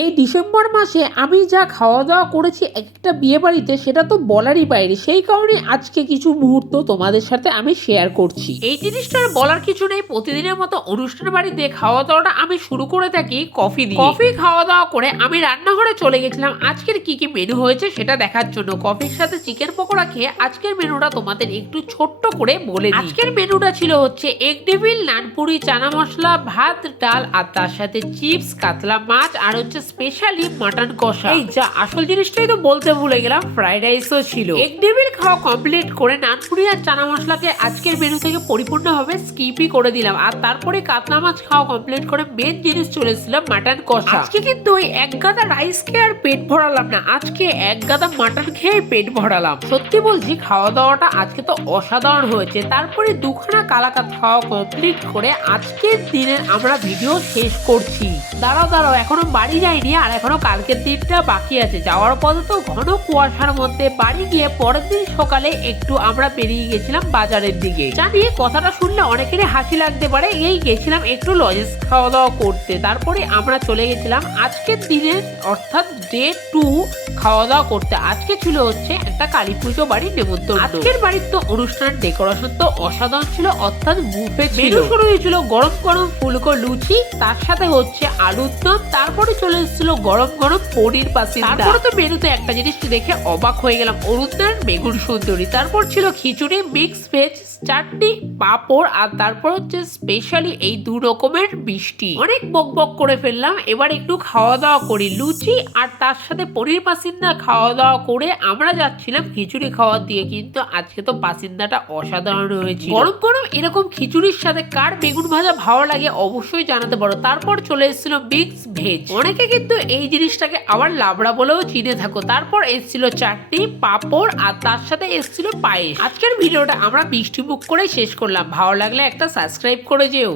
এই ডিসেম্বর মাসে আমি যা খাওয়া দাওয়া করেছি একটা বিয়ে বাড়িতে সেটা তো বলারই বাইরে। সেই কারণে আজকে কিছু মুহূর্ত তোমাদের সাথে আমি শেয়ার করছি। এই জিনিসটার বলার কিছু নেই, প্রতিদিনের মতো অনুষ্ঠান বাড়িতে খাওয়া দাওয়াটা আমি শুরু করে থাকি কফি দিয়ে। কফি খাওয়া দাওয়া করে আমি রান্নাঘরে চলে গেছিলাম আজকের কি কি মেনু হয়েছে সেটা দেখার জন্য। কফির সাথে চিকেন পকোড়া খেয়ে আজকের মেনুটা তোমাদের একটু ছোট্ট করে বলে দিই। আজকের মেনুটা ছিল হচ্ছে এগ টেবিল, নানপুরি, চানা মশলা, ভাত, ডাল আর তার সাথে চিপস, কাতলা মাছ আর হচ্ছে স্পেশালি মাটন কষা। এই যা আসল জিনিসটাই তো বলতে ভুলে গেলাম, ফ্রাইড রাইসও ছিল। এগ টেবিল খাওয়া কমপ্লিট করে নানপুরি আর চানা মশলাকে আজকের মেনু থেকে পরিপূর্ণভাবে স্কিপই করে দিলাম। আর তারপরে কাতলা মাছ খাওয়া কমপ্লিট করে মেন জিনিস চলেছিল মাটন কষা। আজকে কিন্তু ওই এক গাদা রাইস খেয়ে আর পেট ভরালাম না, আজকে এক গাদা মাটন খেয়ে পেট ভরালাম। সত্যি বলছি খাওয়া দাওয়াটা আজকে তো অসাধারণ হয়েছে। তারপরে দুখানা কালাকাত খাওয়া কমপ্লিট করে আজকের দিনের আমরা ভিডিও শেষ করছি। দাঁড়াও এখনো বাড়ি যাইনি, আর এখনো কালকের দিনটা বাকি আছে। যাওয়ার পথে তো ঘন কুয়াশার মধ্যে বাড়ি গিয়ে পরের দিন সকালে একটু আমরা বেরিয়ে গেছিলাম বাজারের দিকে। জানি কথাটা শুনলে অনেকেরই হাসি লাগতে পারে, এই গেছিলাম একটু লজেস খাওয়া দাওয়া করতে। তারপরে আমরা চলে গেছিলাম আজকের দিনের অর্থাৎ ডে 2 খাওয়া দাওয়া করতে। আজকে ছিল হচ্ছে একটা কালী পুজো বাড়ির নেমন্তন্ন। আজকের বাড়ির তো অনুষ্ঠান ডেকোরেশন তো অসাধারণ ছিল, অর্থাৎ বুফে ছিল। শুরু হয়েছিল গরম গরম ফুলকো লুচি, তার সাথে হচ্ছে আলুর দম, তারপরে চলে এসেছিল গরম গরম পনির পাসিন্দা। তারপরে তো মেনুতে একটা জিনিস দেখে অবাক হয়ে গেলাম, অরুণদার বেগুন সুন্দরী। তারপর ছিল খিচুড়ি, মিক্স ভেজ, চাটনি, পাঁপড় আর তারপর হচ্ছে স্পেশালি এই 2 রকমের মিষ্টি। অনেক বক বক করে ফেললাম, এবার একটু খাওয়া দাওয়া করি। লুচি আর তার সাথে পনির পাসিন্দা খাওয়া দাওয়া করে আমরা যাচ্ছিলাম খিচুড়ি খাওয়ার দিয়ে। কিন্তু আজকে তো পাসিন্দাটা অসাধারণ হয়েছে। গরম গরম এরকম খিচুড়ির সাথে কার বেগুন ভাজা ভালো লাগে অবশ্যই জানাতে পারো। তারপর চলে এসেছিল মিক্স ভেজ, অনেকে কিন্তু এই জিনিসটাকে আবার লাবড়া বলেও চিনে থাকো। তারপর এসেছিল চাটনি, পাঁপড় আর তার সাথে এসেছিল পায়েস। আজকের ভিডিওটা আমরা মিষ্টি মুখ করে শেষ করলাম। ভালো লাগলে একটা সাবস্ক্রাইব করে যেও।